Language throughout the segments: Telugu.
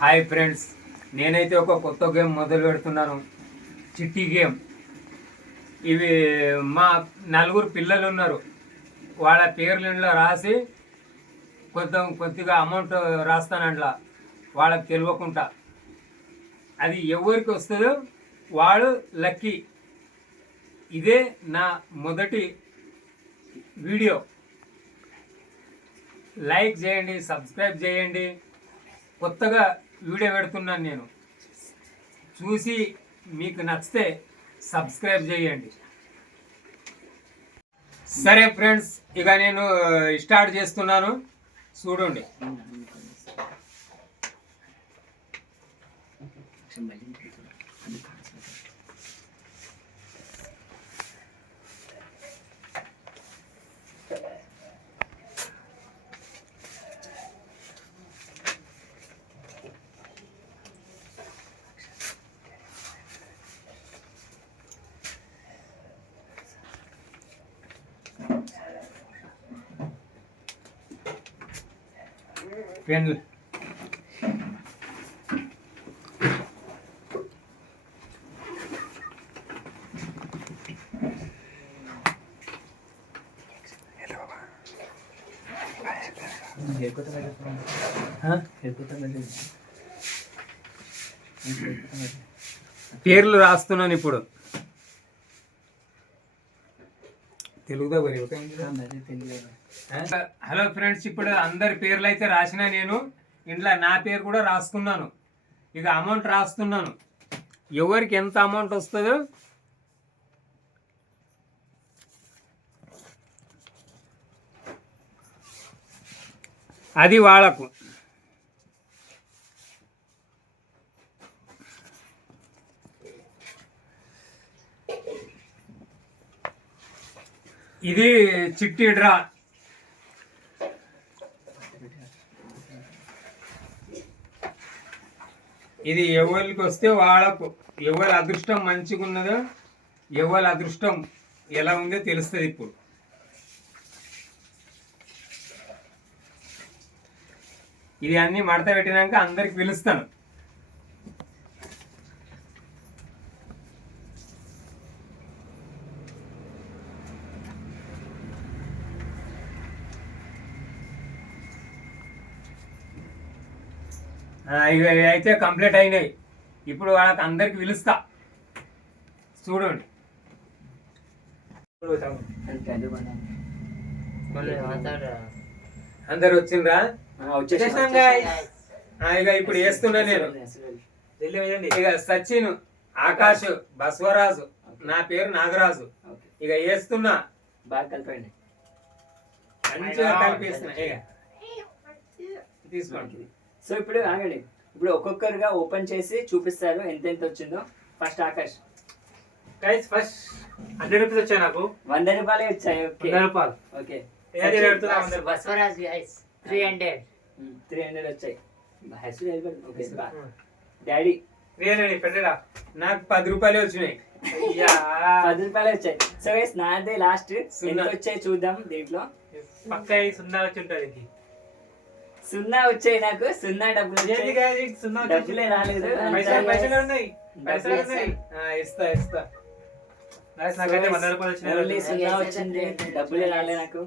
హాయ్ ఫ్రెండ్స్, నేనైతే ఒక కొత్త గేమ్ మొదలు పెడుతున్నాను, చిట్టి గేమ్. ఇవి మా నలుగురు పిల్లలు ఉన్నారు, వాళ్ళ పేర్లలో రాసి కొద్దిగా అమౌంట్ రాస్తాను అందులో, వాళ్ళకి తెలియకుండా. అది ఎవరికి వస్తుందో వాడు లక్కీ. ఇదే నా మొదటి వీడియో. లైక్ చేయండి, సబ్స్క్రైబ్ చేయండి. కొత్తగా వీడియో పెడుతున్నాను నేను, చూసి మీకు నచ్చితే సబ్స్క్రైబ్ చేయండి. సరే ఫ్రెండ్స్, ఇక నేను స్టార్ట్ చేస్తున్నాను, చూడండి. పెన్లు పేర్లు రాస్తున్నాను ఇప్పుడు. తెలుగుదా మరి? హలో ఫ్రెండ్స్, ఇప్పుడు అందరి పేర్లు అయితే రాసిన నేను, ఇంట్లో నా పేరు కూడా రాసుకున్నాను. ఇక అమౌంట్ రాస్తున్నాను, ఎవరికి ఎంత అమౌంట్ వస్తుందో అది వాళ్ళకు. ఇది చిట్టి డ్రా. ఇది ఎవరికి వస్తే వాళ్ళకు, ఎవరి అదృష్టం మంచిగా ఉన్నదో, ఎవరి అదృష్టం ఎలా ఉందో తెలుస్తుంది. ఇప్పుడు ఇది అన్ని మడత పెట్టినాక అందరికి పిలుస్తాను. ఇవి అయితే కంప్లీట్ అయినాయి. ఇప్పుడు వాళ్ళకి అందరికి పిలుస్తా, చూడండి. అందరు వచ్చిండ్రా? ఇక ఇప్పుడు వేస్తున్నా నేను. ఇక సచిన్, ఆకాష్, బసవరాజు, నా పేరు నాగరాజు. ఇక వేస్తున్నా, బాగా కలిపండి, మంచిగా కలిపేస్తున్నా. ఇక తీసుకోండి. సో ఇప్పుడు ఆగండి, ఇప్పుడు ఒక్కొక్కరుగా ఓపెన్ చేసి చూపిస్తారు ఎంత ఎంత వచ్చిందో. ఫస్ట్ ఆకాష్. ఫస్ట్ 100 రూపీస్ వచ్చాయి నాకు. 100 రూపాయలే వచ్చాయి. 100 రూపాయలు. ఓకే. 300 వచ్చాయి. ఓకే. డాడీ 300 పెట్టడా? నాకు 10 రూపాయలు వచ్చినాయి. 10 రూపాయలే వచ్చాయి. సో గైస్, నాదే లాస్ట్. ఎంత వచ్చాయి చూద్దాం. దీంట్లో పక్క 0 వచ్చి ఉంటుంది. 0 వచ్చాయి నాకు. 0 డబ్బులు డబ్బులే రాలేదు. పైసలు ఉన్నాయి. ఇస్తా ఇస్తా. నాకైతే 100 రూపాయలు వచ్చినాయి. 0 వచ్చింది, డబ్బులే రాలేదు నాకు.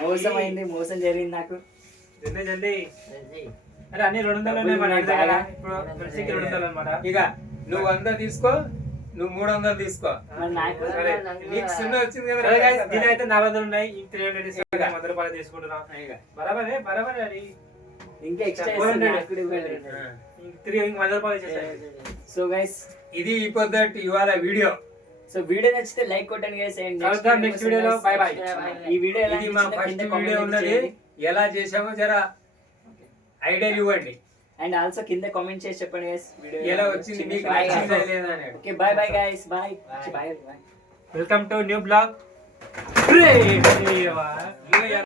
మోసం అయింది, మోసం జరిగింది నాకు. జల్దీ అరే అన్ని 200 ఉన్నాయి దగ్గర. ఇప్పుడు 200 అన్నమాట. ఇక నువ్వు 100 తీసుకో, నువ్వు 300 తీసుకో. నాకు నీకు 0 వచ్చింది కదా. దీని అయితే 400 ఉన్నాయి. 300 100 రూపాయలు తీసుకుంటున్నాం. బరాబరే అది. ఇంకా ఎక్స్ట్రా 100 రూపాయలు ఇచ్చేసాయి. సో గైస్, ఇది ఈ పొద్దుటి ఇవాళ వీడియో. సో వీడియో నచ్చితే లైక్ కొట్టండి గైస్. అండ్ నెక్స్ట్ వీడియోలో బై బై. ఈ వీడియో ఎలా ఇది మా ఫస్ట్ వీడియో ఉన్నది, ఎలా చేసామో జర ఐడియా ఇవ్వండి. అండ్ ఆల్సో కింద కామెంట్ చేసి చెప్పండి గైస్ వీడియో ఎలా వచ్చింది, మీకు నచ్చిందా లేదా అని. Okay, by bye guys. By by. Welcome to new blog.